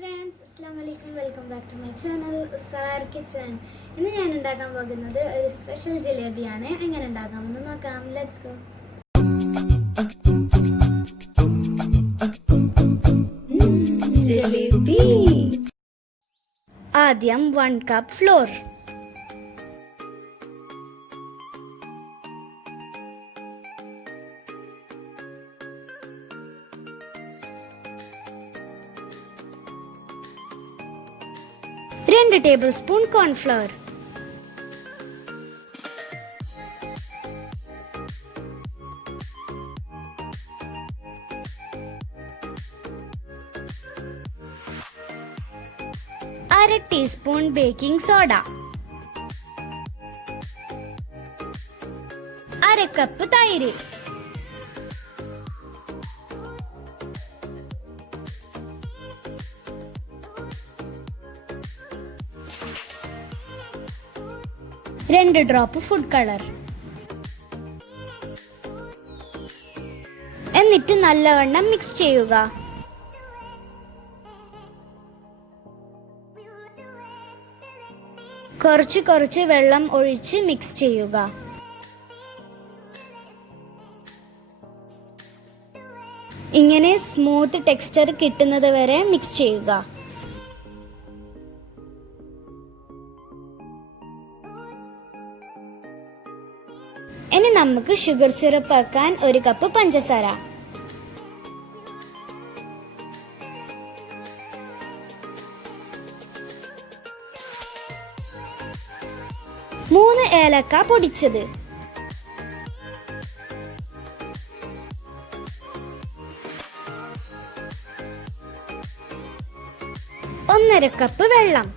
friends, Assalamualaikum. Welcome back to my channel Ussar kitchen. ഇന്ന് ഞാൻ ഉണ്ടാക്കാൻ പോകുന്നത് ഒരു സ്പെഷ്യൽ ജലേബിയാണ്. എങ്ങനെ ഉണ്ടാക്കാമെന്ന് നോക്കാം. Let's go. ജലേബി. ആദ്യം 1 കപ്പ് ഫ്ലോർ, രണ്ട് ടേബിൾ സ്പൂൺ കോൺഫ്ലവർ, അര ടീസ്പൂൺ ബേക്കിംഗ് സോഡ, അര കപ്പ് തൈര്, രണ്ട് ഡ്രോപ്പ് ഫുഡ് കളർ. എന്നിട്ട് നല്ലവണ്ണം മിക്സ് ചെയ്യുക. കുറച്ച് വെള്ളം ഒഴിച്ച് മിക്സ് ചെയ്യുക. ഇങ്ങനെ സ്മൂത്ത് ടെക്സ്ചർ കിട്ടുന്നത് വരെ മിക്സ് ചെയ്യുക. ഇനി നമുക്ക് ഷുഗർ സിറപ്പ് ആക്കാൻ 1 കപ്പ് പഞ്ചസാര, 3 ഏലക്ക പൊടിച്ചത്, 1/2 കപ്പ് വെള്ളം,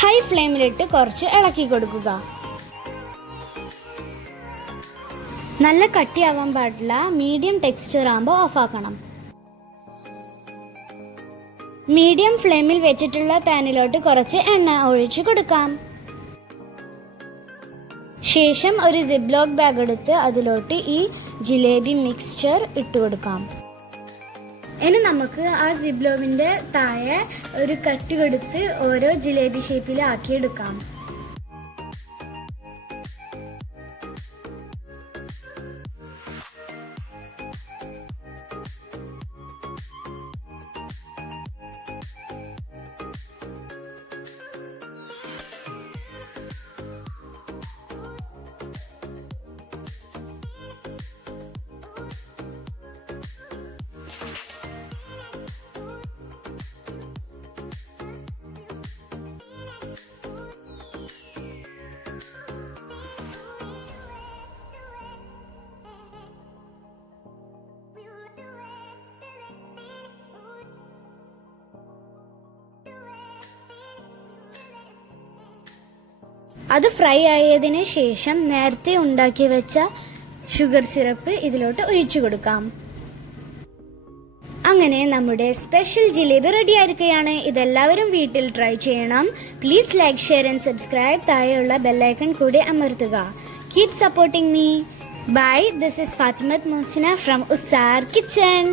ഹൈ ഫ്ലെയിമിലിട്ട് കുറച്ച് ഇളക്കി കൊടുക്കുക. നല്ല കട്ടിയാവാൻ പാടില്ല, മീഡിയം ടെക്സ്ചർ ആകുമ്പോൾ ഓഫ് ആക്കണം. മീഡിയം ഫ്ലെയിമിൽ വെച്ചിട്ടുള്ള പാനിലോട്ട് കുറച്ച് എണ്ണ ഒഴിച്ചു കൊടുക്കാം. ശേഷം ഒരു സിപ്ലോക്ക് ബാഗ് എടുത്ത് അതിലോട്ട് ഈ ജിലേബി മിക്സ്ചർ ഇട്ട് കൊടുക്കാം. ഇനി നമുക്ക് ആ സിബ്ലോവിൻ്റെ താഴെ ഒരു കട്ട് കൊടുത്ത് ഓരോ ജിലേബി ഷേപ്പിൽ ആക്കിയെടുക്കാം. അത് ഫ്രൈ ആയതിനു ശേഷം നേരത്തെ ഉണ്ടാക്കി വെച്ച ഷുഗർ സിറപ്പ് ഇതിലോട്ട് ഒഴിച്ചു കൊടുക്കാം. അങ്ങനെ നമ്മുടെ സ്പെഷ്യൽ ജിലേബി റെഡി ആയിരിക്കുകയാണ്. ഇതെല്ലാവരും വീട്ടിൽ ട്രൈ ചെയ്യണം. Please like, share and subscribe. താഴെയുള്ള ബെല്ലൈക്കൺ കൂടി അമർത്തുക. Keep supporting me. Bye. This is Fathimath Muhsina from Ussar kitchen.